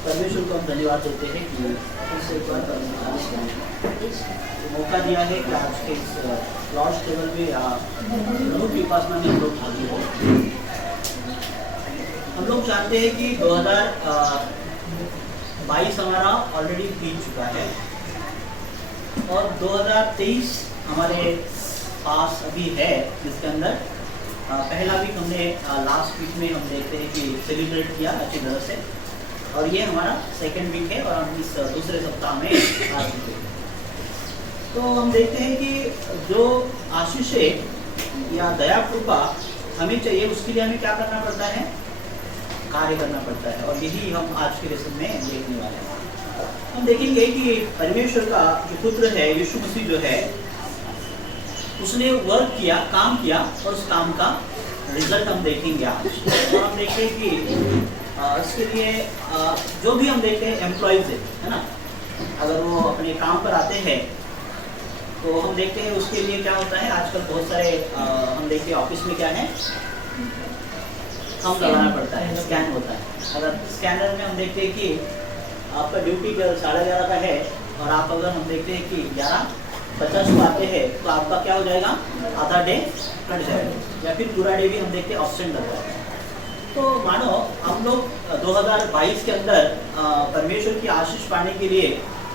परमेश्वर को हम धन्यवाद देते हैं कि इसे एक बार मौका दिया है कि आज के इस लॉन्च टेबल में प्रमुख विपासना में हम लोग भागी हो। हम लोग चाहते हैं कि 2022 हमारा ऑलरेडी बीत चुका है और 2023 हमारे पास अभी है, जिसके अंदर पहला वीक हमने लास्ट वीक में हम देखते हैं कि सेलिब्रेट किया अच्छी तरह से, और ये हमारा सेकेंड वीक है और हम इस दूसरे सप्ताह में आज हैं। तो हम देखते हैं कि जो आशीषें या दया कृपा हमें चाहिए, उसके लिए हमें क्या करना पड़ता है? कार्य करना पड़ता है, और यही हम आज के लेसन में देखने वाले हैं। हम देखेंगे कि परमेश्वर का जो पुत्र है यीशु मसीह जो है, उसने वर्क किया, काम किया, और उस काम का रिजल्ट हम देखेंगे आज। और हम देखते हैं कि इसके लिए जो भी हम देखते हैं एम्प्लॉयज है ना, अगर वो अपने काम पर आते हैं तो हम देखते हैं उसके लिए क्या होता है। आजकल बहुत सारे हम देखते हैं ऑफिस में क्या है, थंब लगाना पड़ता है, स्कैन होता है। अगर स्कैनर में हम देखते हैं कि आपका ड्यूटी 11:30 का है और आप अगर हम देखते हैं कि 11:50 को आते हैं तो आपका क्या हो जाएगा, आधा डे कट जाएगा, या फिर पूरा डे भी हम देखते हैं ऑब्सेंट लग जाएगा। तो मानो हम लोग 2022 के अंदर परमेश्वर की आशीष पाने के लिए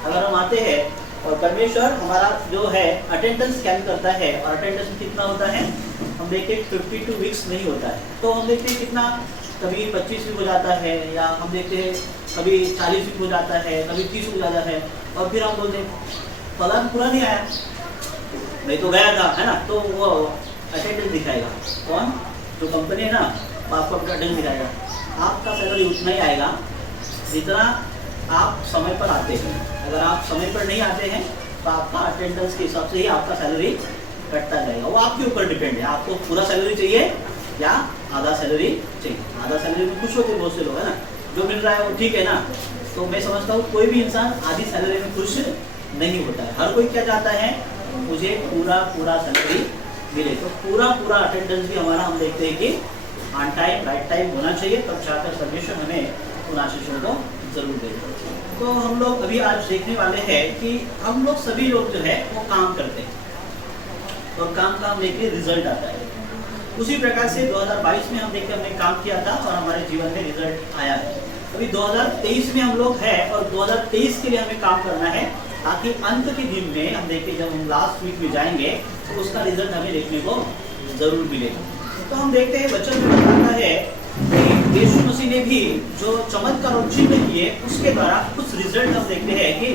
अगर हम आते हैं और परमेश्वर हमारा जो है अटेंडेंस स्कैन करता है, और अटेंडेंस कितना होता है हम देखते हैं 52 वीक्स नहीं होता है, तो हम देखते हैं कितना, कभी 25 वीक हो जाता है, या हम देखते हैं कभी 40 वीक हो जाता है, कभी 30 हो जाता है, और फिर हम बोलते हैं फलान पूरा नहीं आया, नहीं तो गया था, है ना। तो वो अटेंडेंस दिखाएगा कौन, जो कंपनी है ना, आपको अटेंडेंस दिखाएगा। आपका सैलरी उतना ही आएगा जितना आप समय पर आते हैं। अगर आप समय पर नहीं आते हैं तो आपका अटेंडेंस के हिसाब से ही आपका सैलरी कटता जाएगा। वो आपके ऊपर डिपेंड है, आपको पूरा सैलरी चाहिए या आधा सैलरी चाहिए। आधा सैलरी में खुश होते बहुत से लोग, है ना, जो मिल रहा है वो ठीक है ना। तो मैं समझता हूँ कोई भी इंसान आधी सैलरी में खुश नहीं होता है। हर कोई क्या चाहता है, मुझे पूरा सैलरी मिले। तो पूरा अटेंडेंस भी हमारा हम देखते हैं कि ऑन टाइम राइट टाइम होना चाहिए, तब जाकर परमेश्वर हमें उन आशीषों को जरूर देगा। तो हम लोग अभी आज देखने वाले हैं कि हम लोग सभी लोग जो है वो काम करते हैं और काम का हम देखिए रिजल्ट आता है। उसी प्रकार से 2022 में हम देखते हमने काम किया था और हमारे जीवन में रिजल्ट आया है। अभी 2023 में हम लोग हैं और 2023 के लिए हमें काम करना है, ताकि अंत के दिन में हम देखते जब हम लास्ट वीक में जाएंगे तो उसका रिजल्ट हमें देखने को जरूर मिलेगा। तो हम देखते हैं वचन में बताता है कि यीशु मसीह ने भी जो चमत्कार और चिन्ह किए उसके द्वारा कुछ रिजल्ट हम देखते हैं कि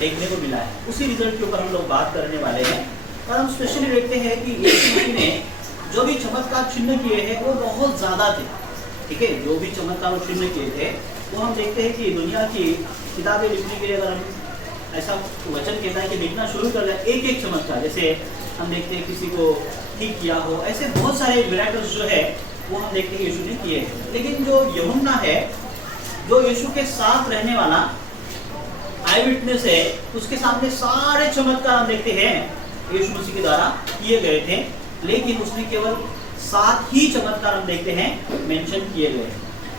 देखने को मिला है। उसी रिजल्ट के ऊपर हम लोग बात करने वाले हैं, और हम स्पेशली देखते हैं कि यीशु मसीह ने जो भी चमत्कार चिन्ह किए हैं वो बहुत ज़्यादा थे। ठीक है, जो भी चमत्कार और चिन्ह किए थे वो हम देखते हैं कि दुनिया की किताबें लिखने के लिए अगर हम ऐसा वचन कहता है कि लिखना शुरू कर दें एक एक चमत्कार, जैसे हम देखते हैं किसी को ठीक किया हो, ऐसे बहुत सारे मिरेकल्स जो है वो हम देखते हैं यीशु ने किए हैं। लेकिन जो यूहन्ना है, जो यीशु के साथ रहने वाला आई विटनेस है, उसके सामने सारे चमत्कार हम देखते हैं यीशु मसीह के द्वारा किए गए थे, लेकिन उसने केवल 7 ही चमत्कार हम देखते हैं मेंशन किए गए।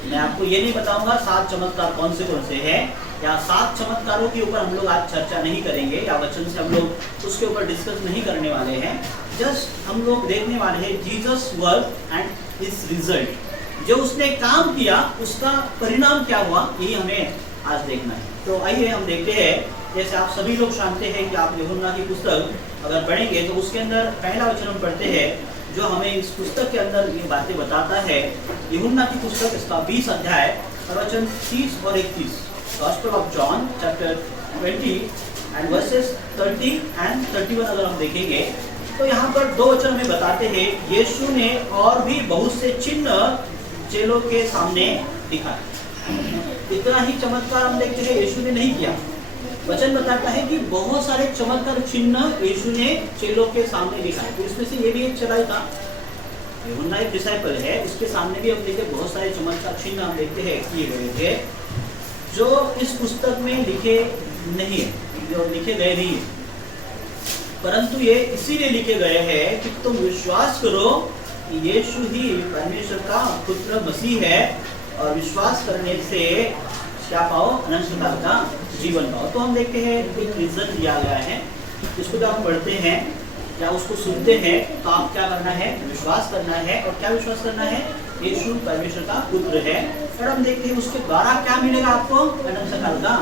मैं आपको ये नहीं बताऊंगा 7 चमत्कार कौन से हैं, या 7 चमत्कारों के ऊपर हम लोग आज चर्चा नहीं करेंगे, या वचन से हम लोग उसके ऊपर डिस्कस नहीं करने वाले हैं। जस्ट हम लोग देखने वाले हैं Jesus work and his result, जो उसने काम किया उसका परिणाम क्या हुआ, यही हमें आज देखना है। तो आइए हम देखते हैं। जैसे आप सभी लोग जानते हैं कि आप यूहन्ना की पुस्तक अगर पढ़ेंगे तो उसके अंदर पहला वचन हम पढ़ते हैं जो हमें इस पुस्तक के अंदर ये बातें बताता है। यूहन्ना की पुस्तक इसका 20 अध्याय और वचन 30 और 31, gospel of John chapter 20 and versus 30 and 31 अगर हम देखेंगे तो यहाँ पर 2 वचन हमें बताते हैं, यीशु ने और भी बहुत से चिन्ह चेलों के सामने दिखाए। इतना ही चमत्कार हम देखते हैं यीशु ने नहीं किया। वचन बताता है कि बहुत सारे चमत्कार चिन्ह यीशु ने चेलों के सामने दिखाए। तो इसमें से ये भी एक चला था, यूहन्ना एक डिसाइपल है, उसके सामने भी हम देखते बहुत सारे चमत्कार चिन्ह हम देखते हैं किए गए थे, जो इस पुस्तक में लिखे नहीं है, जो लिखे गए नहीं है, परंतु ये इसीलिए लिखे गए हैं कि तुम विश्वास करो कि यीशु ही परमेश्वर का पुत्र मसीह है और विश्वास करने से क्या पाओ, अनंत काल का जीवन पाओ। तो हम देखते हैं एक रीजन दिया गया है, इसको जब हम पढ़ते हैं या उसको सुनते हैं तो आप क्या करना है, विश्वास करना है। और क्या विश्वास करना है, यीशु परमेश्वर का पुत्र है। और हम देखते हैं उसके द्वारा क्या मिलेगा आपको, अनंत काल का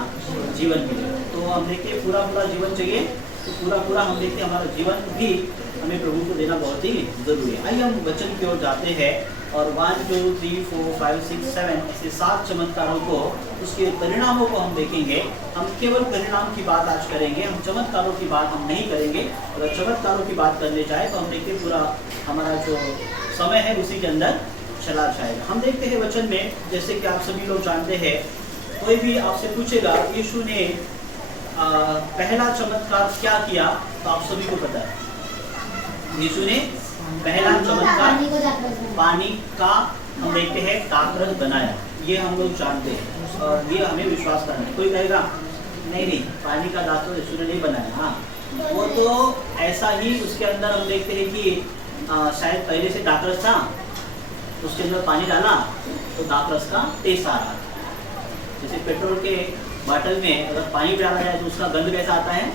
जीवन मिलेगा। तो हम देखते हैं पूरा पूरा जीवन चाहिए, तो पूरा पूरा हम देखते हैं हमारा जीवन भी हमें प्रभु को देना बहुत ही जरूरी है। आइए हम वचन की ओर जाते हैं और 1 2 3 4 5 6 7 ऐसे 7 चमत्कारों को, उसके परिणामों को हम देखेंगे। हम केवल परिणाम की बात आज करेंगे, हम चमत्कारों की बात हम नहीं करेंगे। अगर चमत्कारों की बात करने जाए तो हम देखते पूरा हमारा जो समय है उसी के अंदर चला जाएगा। हम देखते हैं वचन में, जैसे कि आप सभी लोग जानते हैं, कोई भी आपसे पूछेगा यीशु ने पहला चमत्कार क्या किया, तो आप सभी को पता है यीशु ने पहला चमत्कार पानी का हम देखते हैं दाखरस बनाया। ये हम लोग जानते हैं और ये हमें विश्वास करना है। कोई कहेगा नहीं पानी का दाखरस यीशु ने नहीं बनाया, हाँ वो तो ऐसा ही, उसके अंदर हम देखते हैं कि शायद पहले से दाखरस था, उसके अंदर पानी डाला तो दाखरस का टेस्ट आ रहा। जैसे पेट्रोल के बॉटल में अगर पानी डाला जाए तो उसका गंध कैसा आता है,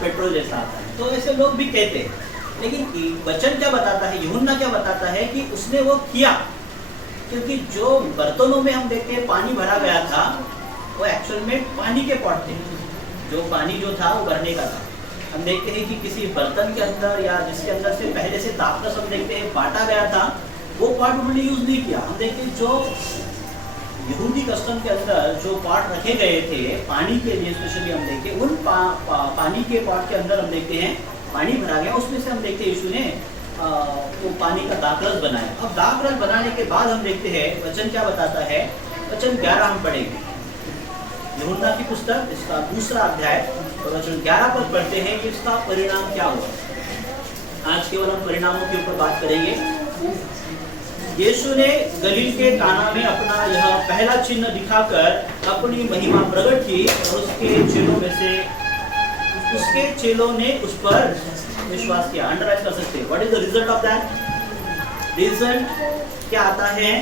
पेट्रोल जैसा आता है। तो ऐसे लोग भी कहते हैं, लेकिन वचन क्या बताता है, यूहन्ना क्या बताता है कि उसने वो किया, क्योंकि जो बर्तनों में हम देखते हैं पानी भरा गया था वो एक्चुअल में पानी के पॉट थे। जो पानी जो था वो भरने का था। हम देखते हैं कि किसी बर्तन के अंदर या जिसके अंदर से पहले से दाखरस हम देखते हैं बांटा गया था, वो पॉट उन्होंने यूज नहीं किया। हम देखते हैं जो यहूदी कस्टम के अंदर जो पॉट रखे गए थे पानी के लिए, स्पेशली हम देखते हैं उन पानी के पॉट के अंदर हम देखते हैं पानी भरा गया, उसमें से हम देखते हैं यीशु ने वो पानी का दाखरस बनाया। अब दाखरस बनाने के बाद हम देखते हैं वचन क्या बताता है, वचन 11 हम पढ़ेंगे, यूहन्ना की पुस्तक इसका 2रा अध्याय और वचन 11 पर पढ़ते हैं कि इसका परिणाम क्या हुआ। आज केवल हम परिणामों के ऊपर बात करेंगे। यीशु ने गलील के काना में अपना यह पहला चिन्ह दिखाकर अपनी महिमा प्रकट की और उसके चेलों ने उस पर विश्वास किया। अंडरलाइन कर सकते हैं, what is the result of that. Result क्या आता है,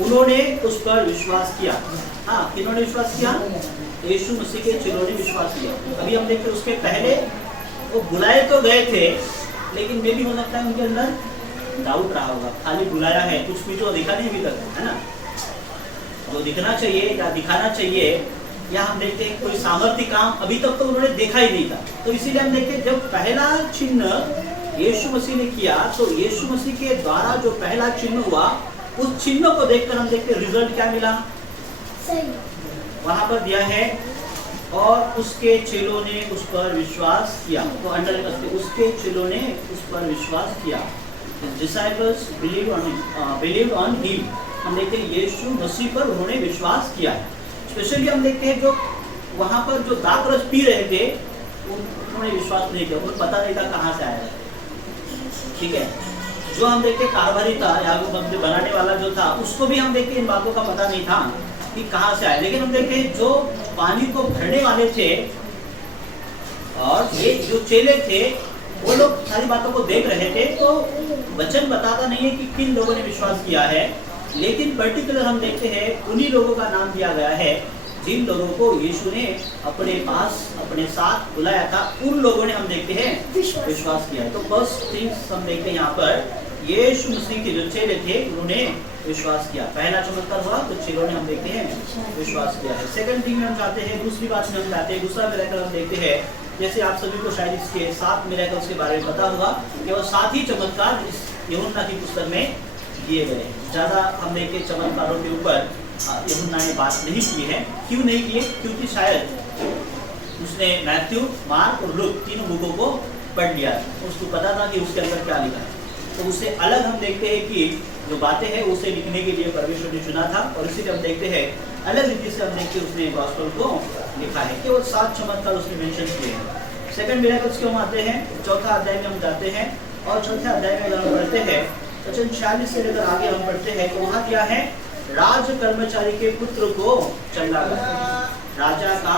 उन्होंने उस पर विश्वास किया। हाँ, किन्होंने विश्वास किया, यीशु मसीह के चेलों ने विश्वास किया। अभी हम देखते उसके पहले वो बुलाए तो गए थे, लेकिन मे भी हो सकता है उनके अंदर डाउट रहा होगा, खाली बुलाया है, कुछ भी तो दिखा नहीं अभी तक, है ना। जो दिखना चाहिए या दिखाना चाहिए, या हम देखते हैं कोई सामर्थ्य काम अभी तक तो उन्होंने देखा ही नहीं था। तो इसीलिए हम देखते हैं जब पहला चिन्ह यीशु मसीह ने किया, तो यीशु मसीह के द्वारा जो पहला चिन्ह हुआ, उस चिन्ह को देखकर हम देखते हैं रिजल्ट क्या मिला, वहां पर दिया है और उसके चेलों ने उस पर विश्वास किया। तो अंडरलाइन करते, उसके चेलों ने उस पर विश्वास किया। Disciples believed on him। हम देखते हैं यीशु मसीह पर उन्होंने विश्वास किया। स्पेशली हम देखते हैं जो वहाँ पर जो दाखरस पी रहे थे उन्होंने विश्वास नहीं किया, उनको पता नहीं था कहाँ से आया। ठीक है, जो हम देखते कारोबारी था या बनाने वाला जो था, उसको भी हम देखते इन बातों का पता नहीं था कि कहाँ से आया। लेकिन हम देखते हैं जो पानी को भरने वाले थे और ये जो चेले थे, वो लोग सारी बातों को देख रहे थे। तो वचन बताता नहीं है कि किन लोगों ने विश्वास किया है, लेकिन पर्टिकुलर हम देखते हैं उन्हीं लोगों का नाम दिया गया है जिन लोगों को यीशु ने अपने पास अपने साथ बुलाया था। उन लोगों ने हम देखते हैं विश्वास किया है। तो फर्स्ट थिंग्स हम देखते हैं यहाँ पर यीशु मसीह के जो चेले थे उन्होंने विश्वास किया। पहला चमत्कार हुआ तो चेलों ने हम देखते हैं विश्वास किया है। सेकंड थिंग में हम चाहते हैं, दूसरी बात में हम चाहते हैं, दूसरा मिरेकल हम देखते हैं, जैसे आप सभी को शायद इसके 7 मिरेकल्स के बारे में पता होगा, केवल 7 ही चमत्कार इस यूहन्ना की पुस्तक में दिए गए हैं। ज़्यादा हम देखते चमत्कारों के ऊपर यूहन्ना ने बात नहीं की है। क्यों नहीं की है? क्योंकि शायद उसने मैथ्यू, मार्क और लूक तीनों बुकों को पढ़ लिया, उसको पता था कि उसके अंदर क्या लिखा है। तो उससे अलग हम देखते हैं कि जो बातें हैं उसे लिखने के लिए परमेश्वर ने चुना था, और इसीलिए हम देखते हैं अलग रीति से हम देखते हैं उसने गॉस्पेल को लिखा है। केवल 7 चमत्कार उसने मेंशन किए हैं। सेकंड मिरेकल्स को हम आते हैं, चौथा अध्याय में हम जाते हैं, और चौथे अध्याय में अगर हम पढ़ते हैं वचन 46 से लेकर आगे हम पढ़ते हैं, तो वहाँ क्या है, राज कर्मचारी के पुत्र को चंदा गया। राजा का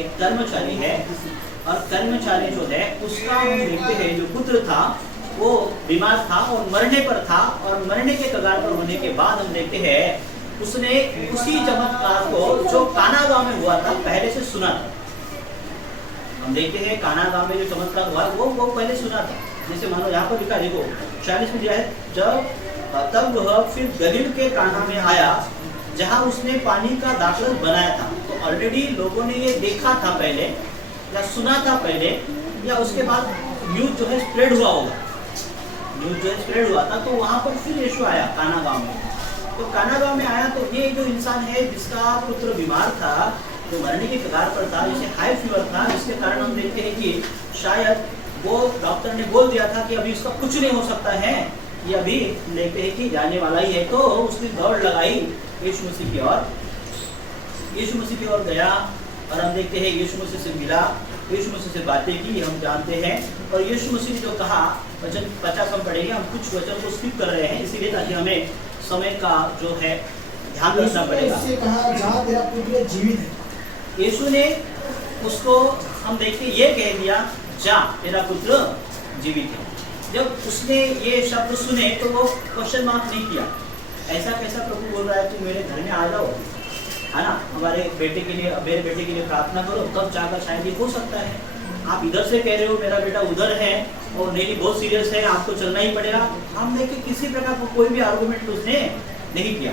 एक कर्मचारी है, और कर्मचारी जो है उसका हम देखते हैं जो पुत्र था वो बीमार था और मरने पर था, और मरने के कगार पर होने के बाद हम देखते हैं उसने उसी चमत्कार को जो काना गांव में हुआ था पहले से सुना था। हम देखते हैं काना गांव में जो चमत्कार हुआ वो पहले सुना था। जैसे मानो यहाँ पर लिखा, देखो 40 में दिया है, तब वह फिर गलील के काना में आया जहाँ उसने पानी का दाखलस बनाया था। तो ऑलरेडी लोगों ने ये देखा था पहले या सुना था पहले, या उसके बाद न्यूज जो है स्प्रेड हुआ होगा, न्यूज जो है स्प्रेड हुआ था। तो वहाँ पर फिर यीशु आया काना गांव में। तो काना गांव में आया तो ये जो इंसान है जिसका पुत्र बीमार था, जो मरने के कगार पर था, जिसे हाई फीवर था, जिसके कारण हम देखते हैं कि शायद वो डॉक्टर ने बोल दिया था कि अभी इसका कुछ नहीं हो सकता है, ये अभी देखते हैं कि जाने वाला ही है। तो उसने दौड़ लगाई यीशु मसीह की ओर, यीशु मसीह की ओर गया और हम देखते हैं यीशु मसीह से मिला, यीशु मसीह से बातें की, हम जानते हैं। और यीशु मसीह ने जो कहा, वचन 50 हम पढ़ेंगे, हम कुछ वचन को स्किप कर रहे हैं इसीलिए ताकि हमें समय का जो है ध्यान रखना पड़ेगा। उससे कहा, जहाँ तेरा पुत्र जीवित है। यीशु ने उसको हम देखते ये कह दिया, जा तेरा पुत्र जीवित है। जब उसने ये शब्द सुने तो वो क्वेश्चन मार्क नहीं किया, ऐसा कैसा प्रभु बोल रहा है, तुम मेरे घर में आ जाओ, है ना, हमारे बेटे के लिए, मेरे बेटे के लिए प्रार्थना करो, तब जाकर शायद ये हो सकता है। आप इधर से कह रहे हो मेरा बेटा उधर है और नहीं बहुत सीरियस है, आपको चलना ही पड़ेगा। हम देखते किसी प्रकार का कोई भी आर्गुमेंट उसने नहीं किया।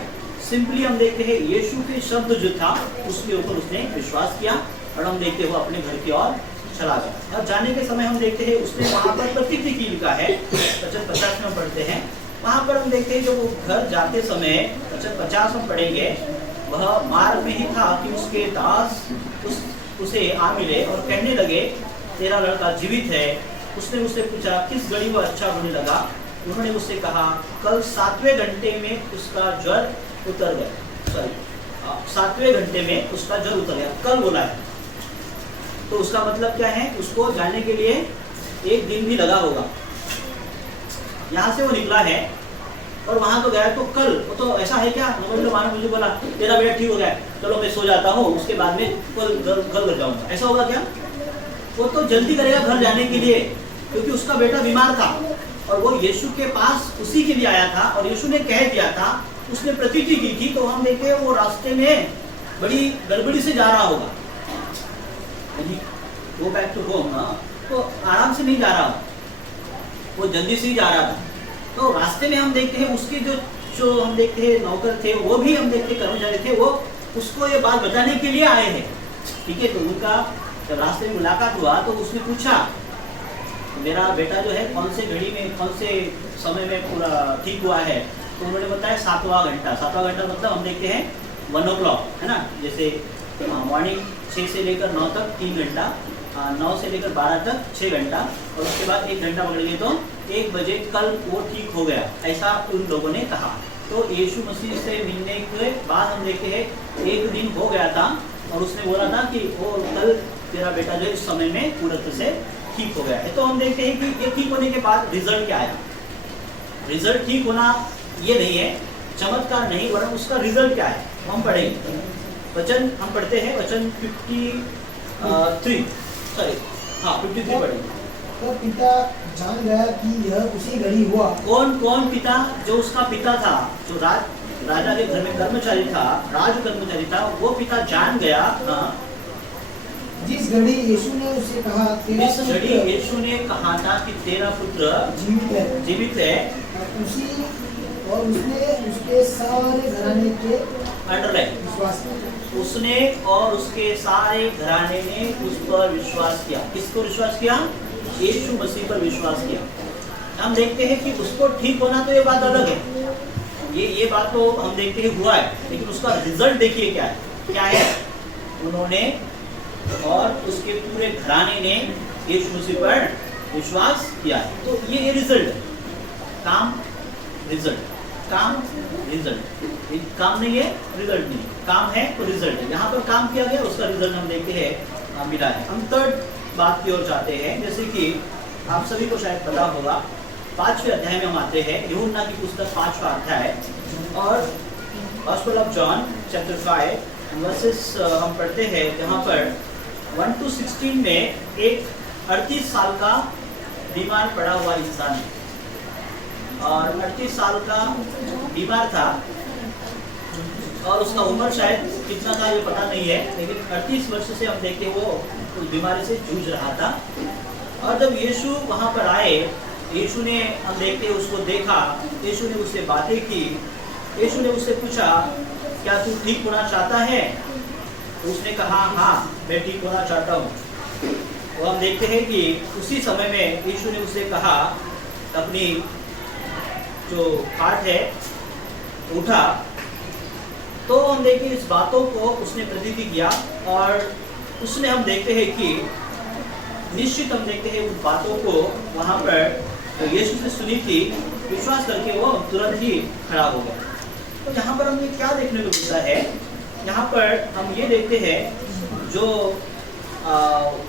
सिंपली हम देखते हैं यीशु के शब्द जो था उसके ऊपर उसने विश्वास किया और हम देखते हो अपने घर की ओर चला गया। अब जाने के समय हम देखते हैं उसने वहाँ पर प्रतिज्ञा की लिखा है, वचन 50 में हम पढ़ते हैं। वहाँ पर हम देखते हैं जब वो घर जाते समय, वचन 50 हम पढ़ेंगे, वह मार्ग में ही था कि उसके दास उसे आ मिले और कहने लगे तेरा लड़का जीवित है। उसने उससे पूछा किस घड़ी वह अच्छा होने लगा। उन्होंने उससे कहा कल 7वें घंटे में उसका ज्वर उतर गया, सॉरी 7वें घंटे में उसका ज्वर उतर गया, कल बोला है। तो उसका मतलब क्या है, उसको जाने के लिए 1 दिन भी लगा होगा। यहाँ से वो निकला है और वहां तो गया तो कल, वो तो ऐसा है क्या, मानो मुझे बोला तेरा बेटा ठीक हो गया, चलो मैं सो जाता हूँ, उसके बाद में कल घर जाऊंगा, ऐसा होगा क्या? वो तो जल्दी करेगा घर जाने के लिए, क्योंकि उसका बेटा बीमार था और वो यीशु के पास उसी के लिए आया था और यीशु ने कह दिया था, उसने प्रतिज्ञा की थी। तो हम देखते हैं वो रास्ते में बड़ी गड़बड़ी से जा रहा होगा, गो बैक टू होम ना, तो आराम से नहीं जा रहा, वो जल्दी से ही जा रहा था। तो रास्ते में हम देखते हैं उसके जो हम देखते हैं नौकर थे, वो भी हम देखते कर्मचारी थे, वो उसको ये बात बताने के लिए आए हैं, ठीक है। तो उनका जब रास्ते में मुलाकात हुआ तो उसने पूछा मेरा बेटा जो है कौन से घड़ी में, कौन से समय में पूरा ठीक हुआ है। तो उन्होंने बताया 7वां घंटा। 7वां घंटा मतलब हम देखते हैं 1 o'clock, है ना, जैसे मॉर्निंग 6 से लेकर 9 तक 3 घंटा, 9 से लेकर 12 तक 6 घंटा, और उसके बाद 1 घंटा पकड़ेंगे तो 1 बजे कल वो ठीक हो गया, ऐसा उन लोगों ने कहा। तो यीशु मसीह से मिलने के बाद हम देखते हैं 1 दिन हो गया था और उसने बोला था कि वो कल तेरा बेटा जो इस समय में पूरी तरह से ठीक हो गया है। तो हम देखते हैं कि ये ठीक होने के बाद रिजल्ट क्या आया। रिजल्ट ठीक होना ये नहीं है, चमत्कार नहीं, वरन उसका रिजल्ट क्या है हम पढ़ेंगे। वचन हम पढ़ते हैं, वचन 53 पढ़ेंगे। तो पिता जान गया कि यह उसी घड़ी हुआ। कौन पिता? जो उसका पिता था, जो राजा के घर में कर्मचारी था, राज कर्मचारी था, वो पिता जान गया। जिस घड़ी यीशु ने उसे कहा जिस घड़ी यीशु ने कहा था कि तेरा पुत्र जीवित है, उसी और उसने उसके सारे घराने के अंडरलाइन विश्वास किया। उसने और उसके सारे घराने ने उस पर विश्वास किया। किसको विश्वास किया? यीशु मसीह पर विश्वास किया। हम देखते हैं कि उसको ठीक होना तो ये बात अलग है, ये बात तो हम देखते हैं हुआ है, लेकिन उसका रिजल्ट देखिए क्या है। उन्होंने और उसके पूरे घराने ने यीशु मसीह पर विश्वास किया। तो ये रिजल्ट है, काम रिजल्ट, काम रिजल्ट, काम नहीं है रिजल्ट नहीं, काम है तो रिजल्ट है। यहाँ पर काम किया गया, उसका रिजल्ट हम देखते हैं मिला है। हम थर्ड बात की ओर जाते हैं, जैसे कि आप सभी को शायद पता होगा 5वें अध्याय में हम आते हैं, यूहन्ना की पुस्तक 5वां अध्याय और gospel of John chapter 5 versus हम पढ़ते हैं, जहाँ पर 1 to 16 में एक 38 साल का बीमार पड़ा हुआ इंसान है। और 38 साल का बीमार था और उसका उम्र शायद कितना था ये पता नहीं है, लेकिन 38 वर्ष से हम देखते वो उस बीमारी से जूझ रहा था। और जब यीशु वहाँ पर आए, यीशु ने हम देखते उसको देखा, यीशु ने उससे बातें की, यीशु ने उससे पूछा क्या तू ठीक होना चाहता है? तो उसने कहा हाँ मैं ठीक होना चाहता हूँ। तो हम देखते हैं कि उसी समय में यीशु ने उससे कहा अपनी जो खाट है उठा। तो हम देखते इस बातों को उसने प्रतीति किया और उसने हम देखते हैं कि निश्चित हम देखते हैं उन बातों को वहाँ पर यीशु से सुनी थी, विश्वास करके वो तुरंत ही खड़ा हो गया। तो यहाँ पर हमें क्या देखने को मिलता है? यहाँ पर हम ये देखते हैं जो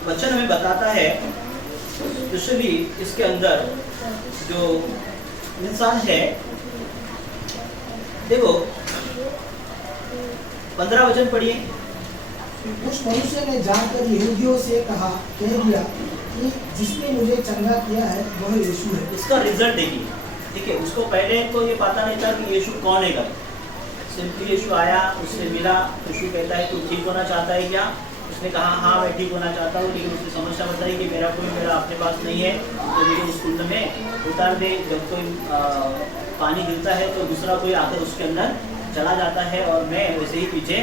वचन हमें बताता है, स्पेशली इसके अंदर जो इंसान है, देखो 15 वचन पढ़िए। उस मनुष्य ने जाकर यहूदियों से कह दिया कि जिसने मुझे चंगा किया है वह यीशु है। इसका रिजल्ट देखिए, ठीक है। उसको पहले तो ये पता नहीं था कि यीशु कौन है। सिंपली यीशु आया, उससे मिला, यीशु कहता है तू ठीक होना चाहता है क्या? उसने कहा हाँ मैं ठीक होना चाहता हूँ, लेकिन उसने समस्या बताई कि मेरा अपने पास नहीं है, तो मुझे उस कुंड में उतार दे। जब कोई पानी गिरता है तो दूसरा कोई आकर उसके अंदर चला जाता है और मैं वैसे ही पीछे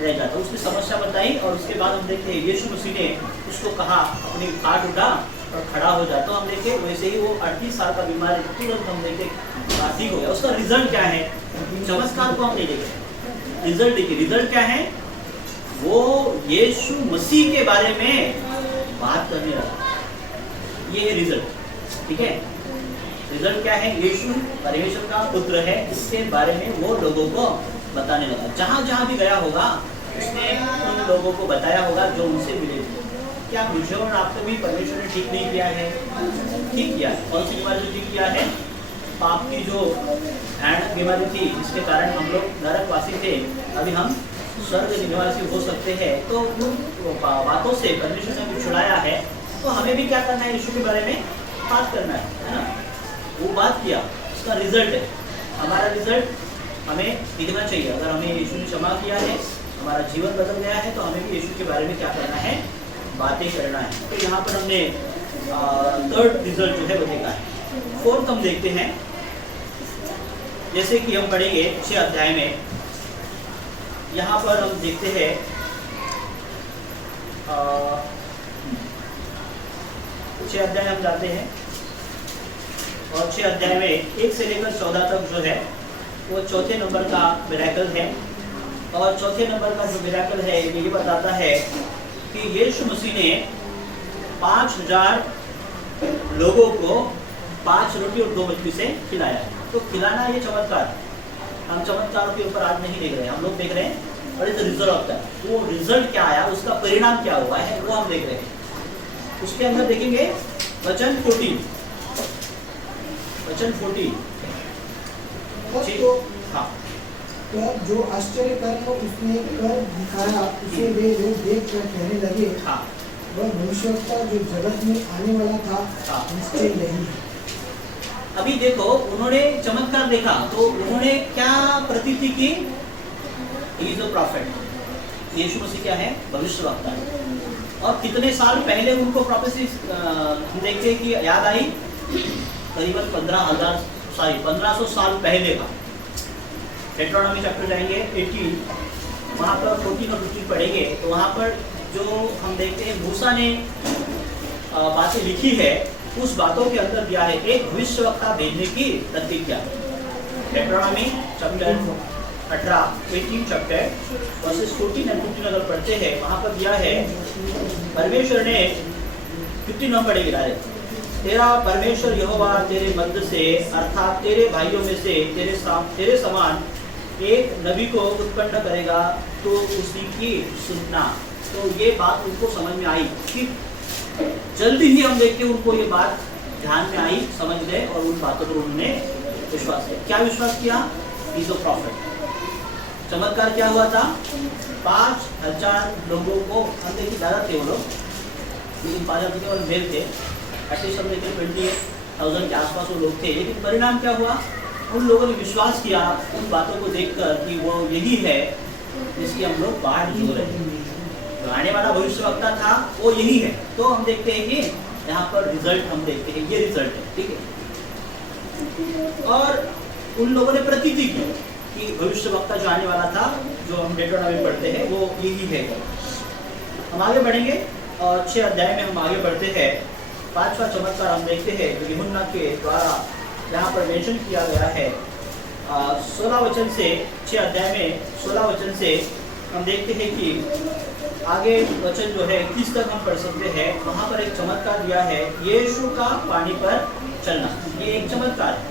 रह जाता हूँ। उसने समस्या बताई और उसके बाद हम देखते हैं यीशु मसीह ने उसको कहा अपनी खाट उठा और खड़ा हो जाता। तो हम देखे वैसे ही वो 38 साल का बीमार तुरंत हम देखे ठीक हो गया। उसका रिजल्ट क्या है? चमत्कार को हम नहीं देखे, रिजल्ट देखिए। रिजल्ट क्या है? वो यीशु मसीह के बारे में बात करने लगा। ये है रिजल्ट, ठीक है। रिजल्ट क्या है? यीशु परमेश्वर का पुत्र है, इसके बारे में वो लोगों को बताने लगा। जहाँ जहाँ भी गया होगा उसने उन लोगों को बताया होगा जो उनसे मिले थे। क्या मुझे और आपको भी परमेश्वर ने ठीक नहीं किया है? ठीक किया है। कौन सी बीमारी ठीक किया है? पाप की जो भयानक बीमारी थी जिसके कारण हम लोग नरकवासी थे, अभी हम स्वर्ग निवासी हो सकते हैं। तो उन बातों से परमेश्वर ने हमें छुड़ाया है। तो हमें भी क्या करना है? यीशु के बारे में बात करना है ना। वो बात किया, उसका रिजल्ट है। हमारा रिजल्ट हमें दिखना चाहिए। अगर हमें यीशु ने क्षमा किया है, हमारा जीवन बदल गया है, तो हमें भी यीशु के बारे में क्या करना है? बातें करना है। तो यहाँ पर हमने थर्ड रिजल्ट जो है वो देखा है। फोर्थ हम देखते हैं, जैसे कि हम पढ़ेंगे 6 अध्याय में। यहाँ पर हम देखते हैं 6 अध्याय हम जाते हैं और 6 अध्याय में 1 से लेकर 14 तक जो है वो चौथे नंबर का मिरेकल है। और चौथे नंबर का जो मिरेकल है ये बताता है कि यीशु मसीह ने 5000 लोगों को 5 रोटी और 2 मछली से खिलाया। तो खिलाना ये चमत्कार, हम चमत्कार के ऊपर आज नहीं देख रहे हैं, हम लोग देख रहे हैं और इज रिजल्ट ऑफ दैट। वो रिजल्ट क्या आया, उसका परिणाम क्या हुआ है, वो हम देख रहे हैं। उसके अंदर देखेंगे वचन 14। हाँ। तो जो आश्चर्य कर्म उसने कर दिखाया उसे वे लोग देख कर कहने लगे हाँ। वह भविष्यवक्ता जो जगत में आने वाला था निश्चय नहीं। अभी देखो उन्होंने चमत्कार देखा तो उन्होंने क्या प्रतीति की? He is a profit. यीशु मसीह क्या है? भविष्यवक्ता है। और कितने साल पहले उनको प्रोफेसी देखते हैं कि याद आई? करीबन 1500 साल पहले का। डेट्रोनॉमी चैप्टर जाएंगे 18, वहाँ पर 14 और 15 पढ़ेंगे तो वहाँ पर जो हम देखते हैं मूसा ने बातें लिखी है, उस बातों के अंदर दिया है एक भविष्यवक्ता भेजने की प्रतिज्ञा। डेट्रोनॉमी चैप्टर 18 चैप्टर वर्सेस 14 और 15 अगर पढ़ते हैं वहाँ पर दिया है परमेश्वर ने 15 पढ़ेगी डायरेक्ट। तेरा परमेश्वर यहोवा तेरे मध्य से अर्थात तेरे भाइयों में से तेरे समान एक नबी को उत्पन्न करेगा तो उसी की सुनना। तो ये बात उनको समझ में आई कि जल्दी ही हम देख के उनको ये बात ध्यान में आई, समझ गए और उन बातों पर उन्होंने विश्वास किया। क्या विश्वास किया? Is a profit. चमत्कार क्या हुआ था? 5000 लोगों को, हम देखिए ज़्यादा थे वो लोग, लेकिन 5000 केवल मेल थे। 28 हम देखिए 28 1000 के आसपास वो लोग थे, लेकिन परिणाम क्या हुआ? उन लोगों ने विश्वास किया उन बातों को देखकर कि वो यही है जिसकी हम लोग बाट जो रहे हैं, जो आने वाला भविष्यवक्ता था वो यही है। तो हम देखते हैं कि यहाँ पर रिजल्ट हम देखते हैं, ये रिजल्ट है, ठीक है। और उन लोगों ने प्रतीति की कि भविष्यवक्ता जो आने वाला था, जो हम डेट्रोनॉमी पढ़ते हैं, वो यही है। हम आगे बढ़ेंगे और 6 अध्याय में हम आगे बढ़ते हैं। 5वां चमत्कार हम देखते हैं जो यूहन्ना के द्वारा यहाँ पर मेंशन किया गया है। 16 वचन से 6 अध्याय में 16 वचन से हम देखते हैं कि आगे वचन जो है 21 तक हम पढ़ सकते हैं। वहाँ पर एक चमत्कार दिया है, यीशु का पानी पर चलना। ये एक चमत्कार है।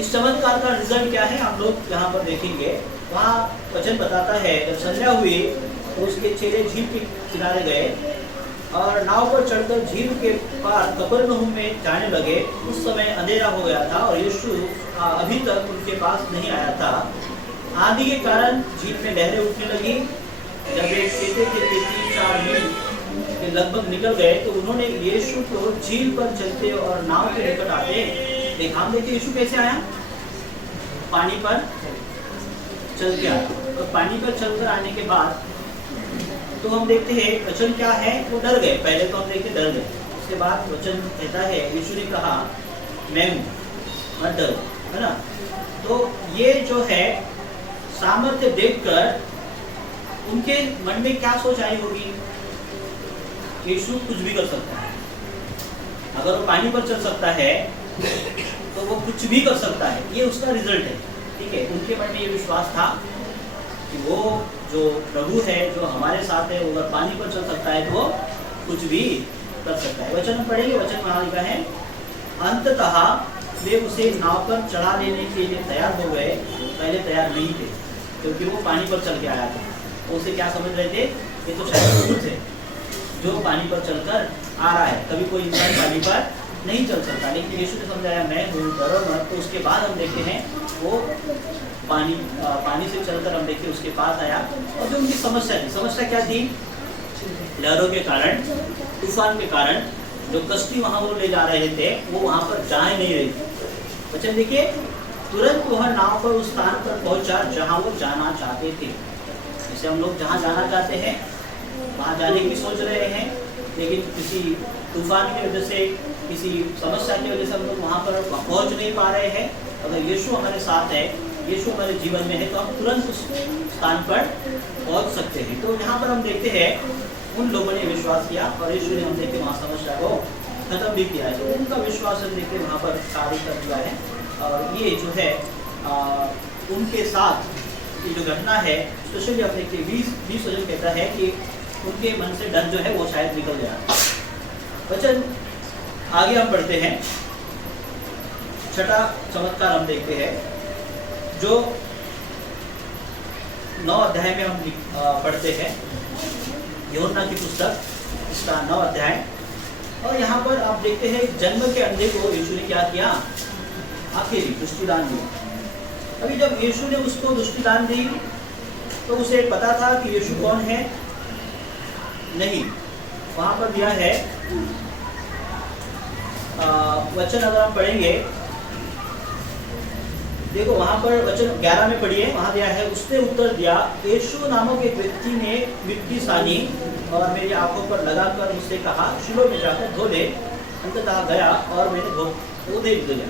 इस चमत्कार का रिजल्ट क्या है हम लोग यहाँ पर देखेंगे। वहाँ वचन बताता है जब संध्या हुई तो उसके चेले झील के किनारे गए और नाव पर चढ़कर झील के पार कफरनहूम में जाने लगे। उस समय अंधेरा हो गया था और यीशु अभी तक उनके पास नहीं आया था। आंधी के कारण झील में लहरें उठने लगी। जब वे कहते थे 3-4 मील के लगभग निकल गए तो उन्होंने यीशु को झील पर चलते और नाव के निकट आते देखा। हम देखते यीशु कैसे आया? पानी पर चल के आया। और पानी पर चलकर आने के बाद तो हम देखते हैं वचन क्या है, वो डर गए। पहले तो हम देखते डर गए, उसके बाद वचन कहता है यीशु ने कहा मैं हूँ, मत डरो, है ना। तो ये जो है सामर्थ्य देखकर उनके मन में क्या सोच आई होगी? यीशु कुछ भी कर सकता है। अगर वो पानी पर चल सकता है तो वो कुछ भी कर सकता है। ये उसका रिजल्ट है, ठीक है। उनके मन में ये विश्वास था कि वो जो प्रभु है, जो हमारे साथ है, वो अगर पानी पर चल सकता है तो वो कुछ भी कर सकता है। वचन हम पढ़ेंगे। वचन वहाँ लिखा है, अंततः वे उसे नाव पर चढ़ा लेने के लिए तैयार हो गए। पहले तैयार नहीं थे क्योंकि वो पानी पर चल के आया था। वो उसे क्या समझ रहे थे? ये तो शायद भूत है जो पानी पर चलकर आ रहा है। कभी कोई इंसान पानी पर नहीं चल सकता, लेकिन यीशु ने समझाया मैं हूँ, डरो मत। तो उसके बाद हम देखते हैं वो पानी से चलकर हम देखते उसके पास आया। और जो उनकी समस्या थी, समस्या क्या थी? लहरों के कारण, तूफान के कारण जो कश्ती वहाँ वो ले जा रहे थे वो वहाँ पर जा ही नहीं रही थी। वचन देखिए, तुरंत वह नाव पर उस स्थान पर पहुंचा जहाँ वो जाना चाहते थे। जैसे हम लोग जहाँ जाना चाहते हैं वहाँ जाने की सोच रहे हैं, लेकिन किसी तूफान की वजह से, किसी समस्या की वजह से हम लोग वहाँ पर पहुँच नहीं पा रहे हैं। अगर यीशु हमारे साथ है, यीशु हमारे जीवन में है, तो हम तुरंत उस स्थान पर पहुँच सकते हैं। तो यहाँ पर हम देखते हैं उन लोगों ने विश्वास किया और यीशु ने हम देखते वहाँ समस्या को खत्म भी किया है। तो उनका विश्वास हम देखते वहाँ पर कार्य कर दिया है। और ये जो है उनके साथ ये जो घटना है, स्पेशली आप देखिए 20 वचन कहता है कि उनके मन से डर जो है वो शायद निकल गया। वचन आगे हम पढ़ते हैं। 6ठा चमत्कार हम देखते हैं जो 9 अध्याय में हम पढ़ते हैं। यूहन्ना की पुस्तक इसका 9 अध्याय। और यहाँ पर आप देखते हैं जन्म के अंधे को यीशु ने क्या किया? आखिरी दृष्टिदान दिया। अभी जब यीशु ने उसको दृष्टिदान दी तो उसे पता था कि यीशु कौन है? नहीं। वहाँ पर दिया है वचन, अगर हम पढ़ेंगे देखो वहाँ पर वचन 11 में पढ़िए। वहाँ दिया है, उसने उत्तर दिया, यीशु नामक एक व्यक्ति ने मिट्टी सानी और मेरी आंखों पर लगाकर मुझसे कहा शिलो में जाकर धो ले। अंततः गया और मैंने वो दे दिया।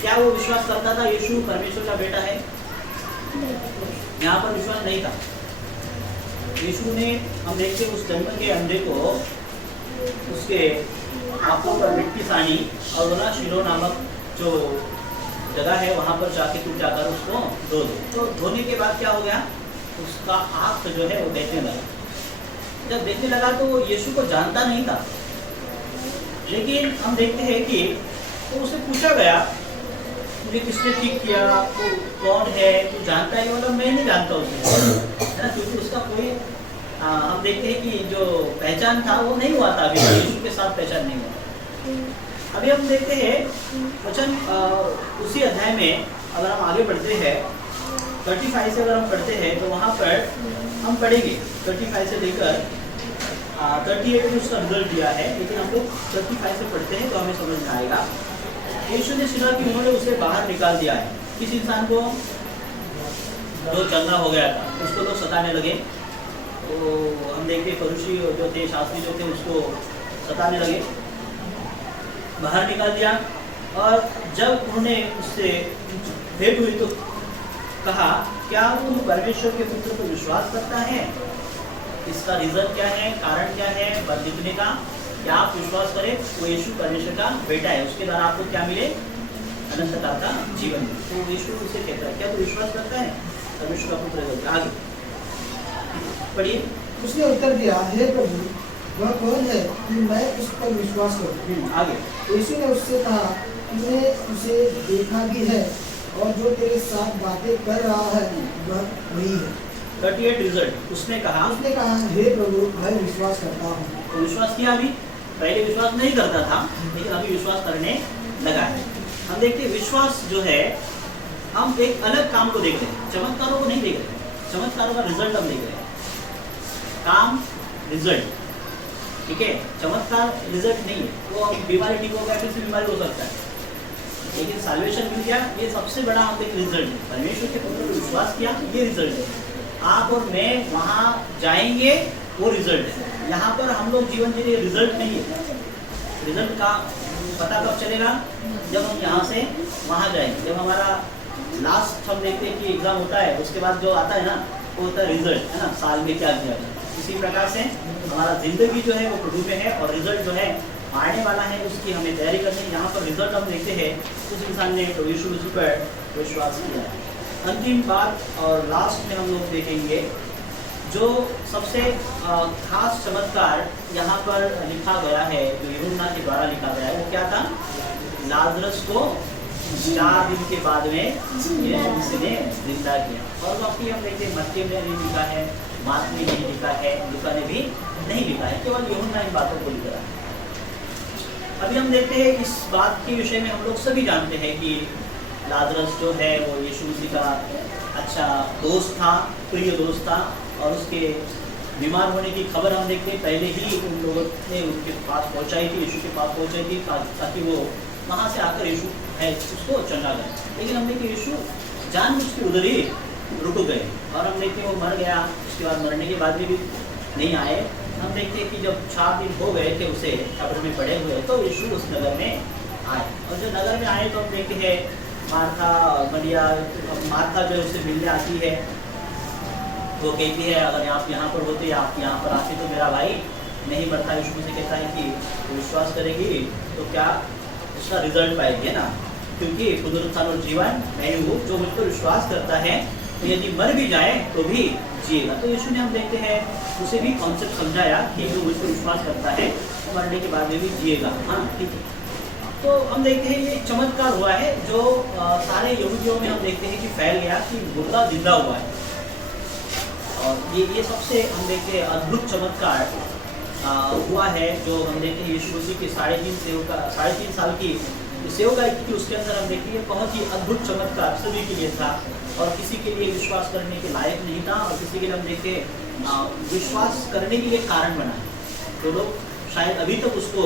क्या वो विश्वास करता था यीशु परमेश्वर का बेटा है? यहाँ पर विश्वास नहीं था। यीशु ने, हम देखते उस जन्म के अंधे को उसके आंखों पर मिट्टी सानी और बोला शिलो नामक जो जगह है वहाँ पर जाके तू जाकर उसको धो दे। तो धोने के बाद क्या हो गया? उसका आँख जो है वो देखने लगा। जब देखने लगा तो वो यीशु को जानता नहीं था, लेकिन हम देखते हैं कि तो उसे पूछा गया तुझे किसने ठीक किया, वो कौन है, तू जानता है? मतलब मैं नहीं जानता उसे, है ना, क्योंकि उसका कोई हम देखते हैं कि जो पहचान था वो नहीं हुआ था। अभी यीशु के साथ पहचान नहीं हुआ। अभी हम देखते हैं वचन उसी अध्याय में अगर हम आगे बढ़ते हैं 35 से अगर हम पढ़ते हैं तो वहाँ पर हम पढ़ेंगे 35 से लेकर 38 में उसका रिजल्ट दिया है, लेकिन हम लोग 35 से पढ़ते हैं तो हमें समझ में आएगा। यीशु ने सुना कि उन्होंने उसे बाहर निकाल दिया है। किस इंसान को जो चंगा हो गया था उसको लोग सताने लगे, तो हम देखते फरीसी जो थे, शास्त्री जो थे, उसको सताने लगे, बाहर निकाल दिया। और जब उन्होंने उससे भेंट हुई तो कहा, क्या तुम परमेश्वर के पुत्र पर विश्वास करता है? इसका रीजन क्या है, कारण क्या है लिखने का? क्या आप विश्वास करें वो यीशु परमेश्वर का बेटा है, उसके द्वारा आपको क्या मिले? अनंत काल का जीवन। तो यीशु उसे कहता है, क्या तू विश्वास करता है परमेश्वर का पुत्र है? आगे पढ़िए। उसने उत्तर दिया, हे प्रभु, वह कौन है कि मैं उस पर विश्वास करूं? आगे। यीशु ने उससे कहा, तूने उसे देखा भी है और जो तेरे साथ बातें कर रहा है वह वही है। 38 रिजल्ट। उसने कहा, हे प्रभु, मैं विश्वास करता हूँ। तो विश्वास किया। अभी पहले विश्वास नहीं करता था, लेकिन अभी विश्वास करने लगा है। हम देखते हैं विश्वास जो है, हम एक अलग काम को देख रहे हैं, चमत्कारों को नहीं देख रहे हैं। चमत्कारों का रिजल्ट हम देख रहे हैं, काम रिजल्ट, ठीक है। चमत्कार रिजल्ट नहीं है, वो बीमारी ठीक हो गया फिर से बीमारी हो सकता है, लेकिन साल्वेशन मिल गया, ये सबसे बड़ा हम एक रिजल्ट है। परमेश्वर के पुत्र पर विश्वास किया, ये रिजल्ट है। आप और मैं वहाँ जाएंगे, वो रिजल्ट है। यहाँ पर हम लोग जीवन जी रहे, रिजल्ट नहीं है। रिजल्ट का पता कब चलेगा? जब हम यहाँ से वहाँ जाएंगे, जब हमारा लास्ट हम देखते हैं कि एग्जाम होता है, उसके बाद जो आता है ना, वो होता है रिजल्ट, है ना, साल में क्या किया गया। इसी प्रकार से हमारा जिंदगी जो है वो प्रभु में है, और रिजल्ट जो है आने वाला है, उसकी हमें तैयारी करनी है। यहाँ पर रिजल्ट हम देखते हैं, उस इंसान ने तो यीशु मसीह पर विश्वास किया है। अंतिम बात और लास्ट में हम लोग देखेंगे, जो सबसे खास चमत्कार यहाँ पर लिखा गया है, जो यूहन्ना के द्वारा लिखा गया है, वो क्या था? लाजरस को 4 दिन के बाद में यीशु ने जिंदा किया। और बाकी हम देखते हैं, मत्ती में नहीं लिखा है, मार्क में नहीं लिखा है, लूका ने भी नहीं लिखा है, केवल यूहन्ना इन बातों को लिखा है। अभी हम देखते हैं, इस बात के विषय में हम लोग सभी जानते हैं कि लाजरस जो है वो यीशु मसीह का अच्छा दोस्त था, प्रिय दोस्त था, और उसके बीमार होने की खबर हम देखते हैं पहले ही उन लोगों ने उनके पास पहुंचाई थी, यीशु के पास पहुंचाई थी, ताकि वो वहाँ से आकर यीशु है उसको चंगा करें। लेकिन हम देखते यीशु जानबूझ के उधर ही रुक गए, और हम देखते वो मर गया। उसके बाद मरने के बाद भी नहीं आए। हम देखते हैं कि जब 4 दिन हो गए थे उसे कब्र में पड़े हुए, तो यीशु उस नगर में आए। और जब नगर में आए तो हम देखते हैं मार्था मरिया, मार्था जो उससे मिलने आती है, वो कहती है, अगर आप यहाँ पर होते, आप यहाँ पर आते तो मेरा भाई नहीं मरता। यीशु से कहता है कि तो विश्वास करेगी तो क्या उसका रिजल्ट पाएगी, है ना, क्योंकि पुनरुत्थान और जीवन मैं हूँ, जो मुझ पर विश्वास करता है तो यदि मर भी जाए तो भी जिएगा। तो यीशु ने हम देखते हैं उसे भी कॉन्सेप्ट समझाया कि जो मुझ पर विश्वास करता है तो मरने के बाद में भी जिएगा। हाँ, ठीक है। तो हम देखते हैं ये चमत्कार हुआ है जो सारे यहूदियों में हम देखते हैं कि फैल गया कि मुर्दा जिंदा हुआ है। और ये सबसे हम देखते हैं अद्भुत चमत्कार हुआ है, जो हम देखते हैं यीशु मसीह की 3.5 साल की सेवकाई की, उसके अंदर हम देखते हैं बहुत ही अद्भुत चमत्कार सभी के लिए था, और किसी के लिए विश्वास करने के लायक नहीं था, और किसी के लिए हम देखते विश्वास करने के लिए कारण बना। तो लोग शायद अभी तक उसको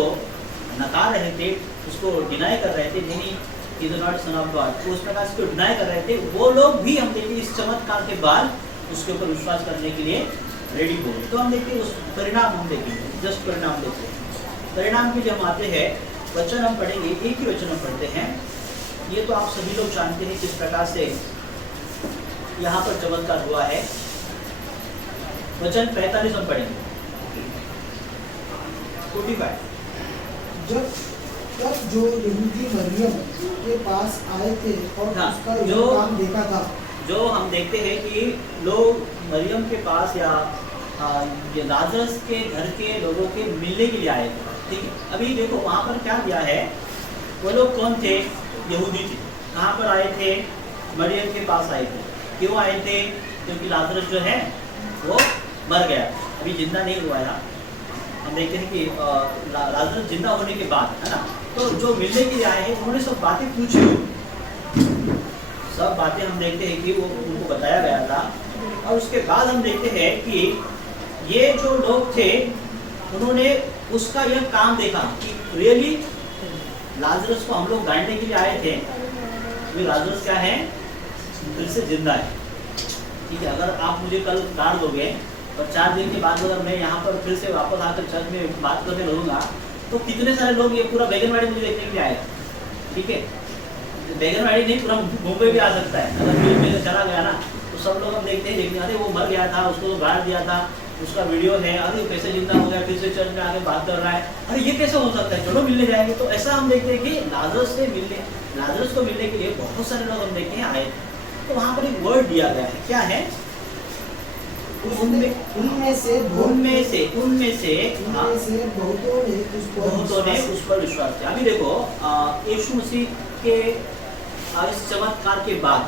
नकार रहे थे, उसको डिनाई कर रहे थे, नहीं is not son of God, तो उस प्रकार से डिनाई कर रहे थे। वो लोग भी हम देखते इस चमत्कार के बाद उसके ऊपर विश्वास करने के लिए रेडी हो। तो हम देखते उस परिणाम हम देखेंगे, जस्ट परिणाम देखते हैं। परिणाम के जब आते हैं वचन हम पढ़ेंगे, एक ही वचन हम पढ़ते हैं। ये तो आप सभी लोग जानते हैं किस प्रकार से यहाँ पर चमत्कार हुआ है। वचन 45 हम पढ़ेंगे, 45। जब जो यहूदी मरियम के पास आए थे और उसका जो काम देखा था, जो हम देखते हैं कि लोग मरियम के पास या ये लाजरस के घर के लोगों के मिलने के लिए आए थे, ठीक है। अभी देखो वहाँ पर क्या दिया है, वो लोग कौन थे? यहूदी थे। कहाँ पर आए थे? मरियम के पास आए थे। क्यों आए थे? क्योंकि लाजरस जो है वो मर गया, अभी जिंदा नहीं हुआ है। हम देखते हैं कि लाजरस जिंदा होने के बाद, है ना, तो जो मिलने के लिए आए हैं उन्होंने सब बातें पूछी, सब बातें हम देखते हैं कि वो उनको बताया गया था। और उसके बाद हम देखते हैं कि ये जो लोग थे उन्होंने उसका यह काम देखा कि रियली लाजरस को हम लोग गाड़ने के लिए आए थे, वे लाजरस क्या है, फिर से जिंदा है। ठीक है, अगर आप मुझे कल गाड़ दोगे और 4 दिन के बाद अगर मैं यहाँ पर फिर से वापस आकर चर्च में बात करने लगूंगा तो कितने सारे लोग ये पूरा बैगनवाड़ी मुझे देखने के लिए आएगा। ठीक है, बैगनवाड़ी नहीं, पूरा मुंबई भी आ सकता है। अगर न्यूज में चला गया ना तो सब लोग हम देखते हैं, देखते अरे वो मर गया था, उसको तो गाड़ दिया था, उसका वीडियो है, अरे वो कैसे जिंदा हो गया, फिर से चर्च में आके बात कर रहा है, अरे ये कैसे हो सकता है, चलो मिलने जाएंगे। तो ऐसा हम देखते हैं कि लाजरस को मिलने के लिए बहुत सारे लोग हम देखते हैं आए। तो वहाँ पर एक वर्ड दिया गया है, क्या है, उनमें से बहुतों ने ने उस पर विश्वास किया। अभी देखो यीशु मसीह के इस चमत्कार के बाद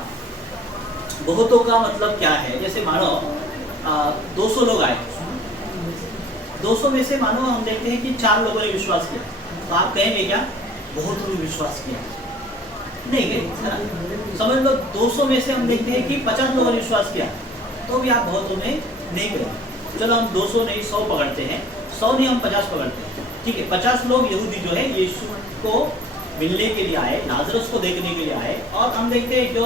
बहुतों का मतलब क्या है। जैसे मानो 200 लोग आए, 200 में से मानो हम देखते हैं कि 4 लोगों ने विश्वास किया, तो आप कहेंगे क्या बहुतों ने विश्वास किया? नहीं कहेंगे, है ना। समझ लो 200 में से हम देखते हैं कि 50 लोगों ने विश्वास किया, तो भी आप बहुतों में नहीं करेंगे। चलो हम 200 नहीं 100 पकड़ते हैं, 100 नहीं हम 50 पकड़ते हैं। ठीक है, 50 लोग यहूदी जो है यीशु को मिलने के लिए आए, लाजरस को देखने के लिए आए, और हम देखते हैं जो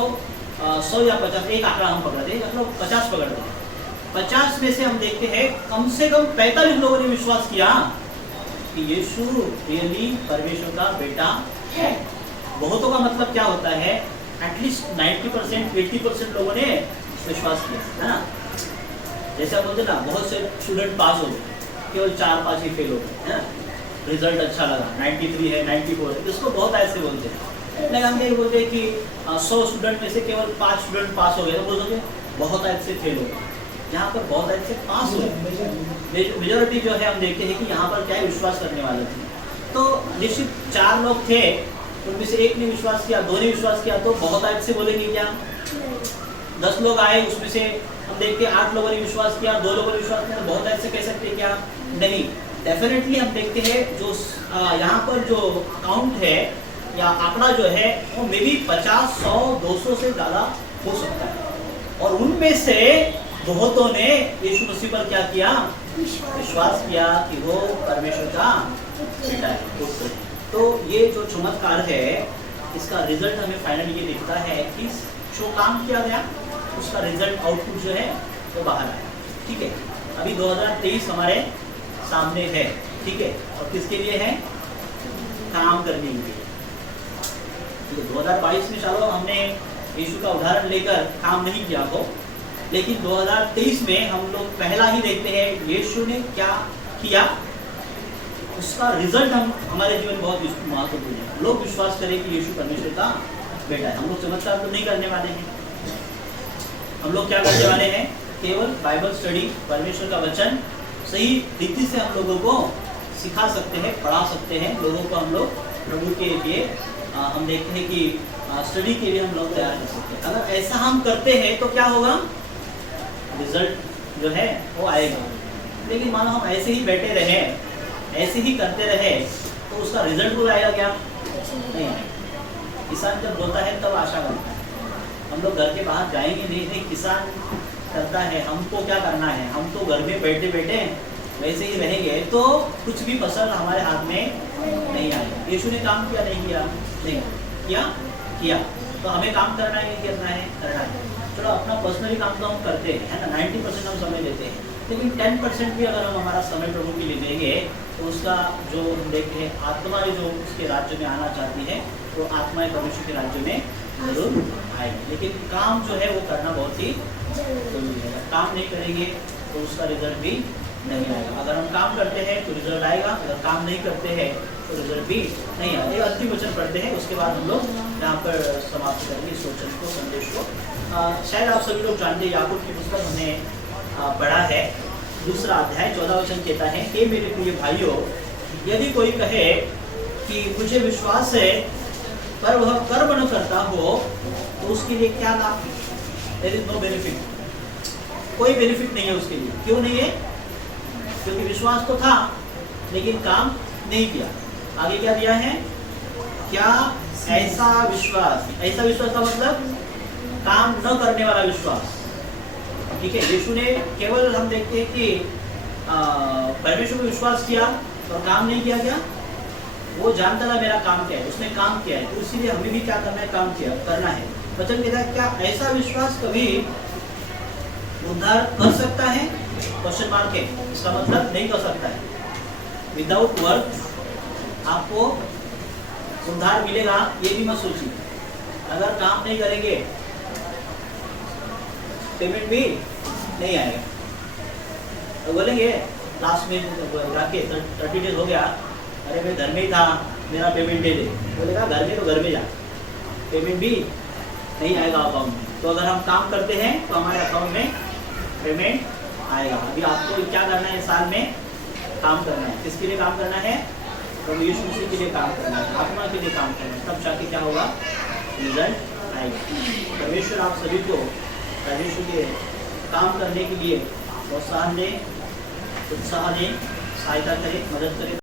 100 या 50, एक आंकड़ा हम पकड़ते हैं, मतलब 50 पकड़ते हैं। 50 में से हम देखते हैं कम से कम 45 लोगों ने विश्वास किया कि यीशु रियली परमेश्वर का बेटा है। बहुतों का मतलब क्या होता है, एटलीस्ट 90% 80% लोगों ने विश्वास किया, है ना। जैसे हम बोलते ना बहुत से स्टूडेंट पास हो गए, केवल 4-5 ही फेल हो गए, है ना। रिजल्ट अच्छा लगा, 93 है, 94 है, इसको बहुत ऐसे बोलते हैं। लेकिन हम यही बोलते हैं कि 100 स्टूडेंट में से केवल 5 स्टूडेंट पास हो गए, तो बोलोगे बहुत ऐसे फेल हो गए। यहाँ पर बहुत ऐसे पास हुए, मेजोरिटी जो है हम देखते हैं कि यहाँ पर क्या है, विश्वास करने वाले थे। तो निश्चित 4 लोग थे, उनमें से 1 ने विश्वास किया, 2 ने विश्वास किया, तो बहुत ऐसे बोलेंगे क्या। 10 लोग आए, उसमें से हम देखते हैं 8 लोगों ने विश्वास किया, 2 लोगों ने विश्वास किया, तो बहुत ऐसे कह सकते हैं क्या, नहीं। डेफिनेटली हम देखते हैं जो यहाँ पर जो काउंट है या आंकड़ा जो है वो मे बी 50, 100, 200 से ज़्यादा हो सकता है। और उनमें से बहुतों ने यीशु मसीह पर क्या किया, विश्वास किया कि वो परमेश्वर का बेटा है, पुत्र है। तो ये जो चमत्कार है, इसका रिजल्ट हमें फाइनली ये दिखता है कि जो काम किया गया उसका रिजल्ट आउटपुट जो है वो बाहर आया। ठीक है, अभी 2023 हमारे सामने है, ठीक है, और किसके लिए है, काम करने के लिए। ठीक है, 2022 में चलो हमने यीशु का उदाहरण लेकर काम नहीं किया हो, लेकिन 2023 में हम लोग पहला ही देखते हैं यीशु ने क्या किया, उसका रिजल्ट हमारे जीवन बहुत महत्वपूर्ण है। लोग विश्वास करें कि यीशु परमेश्वर का बेटा है। हम लोग चमत्कार तो नहीं करने वाले हैं, हम लोग क्या करने वाले हैं, केवल बाइबल स्टडी, परमेश्वर का वचन सही रीति से हम लोगों को सिखा सकते हैं, पढ़ा सकते हैं। लोगों को हम लोग प्रभु के लिए हम देखते हैं कि स्टडी के लिए हम लोग तैयार कर सकते हैं। अगर ऐसा हम करते हैं तो क्या होगा, रिजल्ट जो है वो आएगा। लेकिन मानो हम ऐसे ही बैठे रहे, ऐसे ही करते रहे, तो उसका रिजल्ट वो आएगा क्या, नहीं आएगा। किसान जब बोता है तब आशा करता है, हम लोग घर के बाहर जाएंगे नहीं, किसान करता है, हमको क्या करना है, हम तो घर में बैठे बैठे वैसे ही रहेंगे तो कुछ भी फसल हमारे हाथ में नहीं आएगा। यीशु ने काम किया, नहीं किया, नहीं किया, तो हमें काम करना है, नहीं करना है, करना है। चलो अपना पर्सनली काम तो हम करते हैं, है ना, 90% हम समय देते हैं, लेकिन 10% भी अगर हम हमारा समय प्रभु के लिए देंगे तो उसका जो हम देखते हैं आत्माएं जो उसके राज्य में आना चाहती है, तो आत्माएं परमेश्वर के राज्य में जरूर आएगी। लेकिन काम जो है वो करना बहुत ही जरूरी है। काम नहीं करेंगे तो उसका रिजल्ट भी नहीं आएगा। अगर हम काम करते हैं तो रिजल्ट आएगा, अगर काम नहीं करते हैं तो रिजल्ट भी नहीं आएगा। ये अंतिम वचन पढ़ते हैं, उसके बाद हम लोग यहाँ पर समाप्त करेंगे इस वचन को, संदेश को। शायद आप सभी लोग जानते हैं, याकूब की पुस्तक हमने पढ़ा है, 2 अध्याय 14 वचन कहता है, हे मेरे प्रिय भाइयों, यदि कोई कहे कि मुझे विश्वास है पर वह कर्म न करता हो तो उसके लिए क्या लाभ, देयर इज नो बेनिफिट, कोई बेनिफिट नहीं है उसके लिए। क्यों नहीं है, क्योंकि विश्वास तो था लेकिन काम नहीं किया। आगे क्या दिया है, क्या ऐसा विश्वास का मतलब काम न करने वाला विश्वास। ठीक है, यीशु ने केवल हम देखते हैं कि परमेश्वर को विश्वास किया और काम नहीं किया, क्या वो जानता था मेरा काम क्या है, उसने काम किया है, तो इसीलिए हमें भी क्या करना है, काम किया करना है। वचन कहता है क्या ऐसा विश्वास कभी उद्धार कर सकता है? क्वेश्चन मार्क है, इसका मतलब नहीं कर सकता है। विदाउट वर्क आपको उद्धार मिलेगा ये भी मत सोचिए। अगर काम नहीं करेंगे पेमेंट भी नहीं आएगा। तो बोलेंगे लास्ट में जाके 30 डेज हो गया, अरे मैं घर में ही था, मेरा पेमेंट दे दे। बोलेगा घर में तो घर में जा, पेमेंट भी नहीं आएगा अकाउंट में। तो अगर हम काम करते हैं तो हमारे अकाउंट में पेमेंट आएगा। अभी आपको क्या करना है, साल में काम करना है। किसके लिए काम करना है? तो यीशु मसीह के लिए काम करना है, आत्मा के लिए काम करना है, तब जाके क्या होगा, रिजल्ट आएगा। परमेश्वर आप सभी को परमेश्वर के काम करने के लिए प्रोत्साहन दें, उत्साह दें, सहायता करें, मदद करें।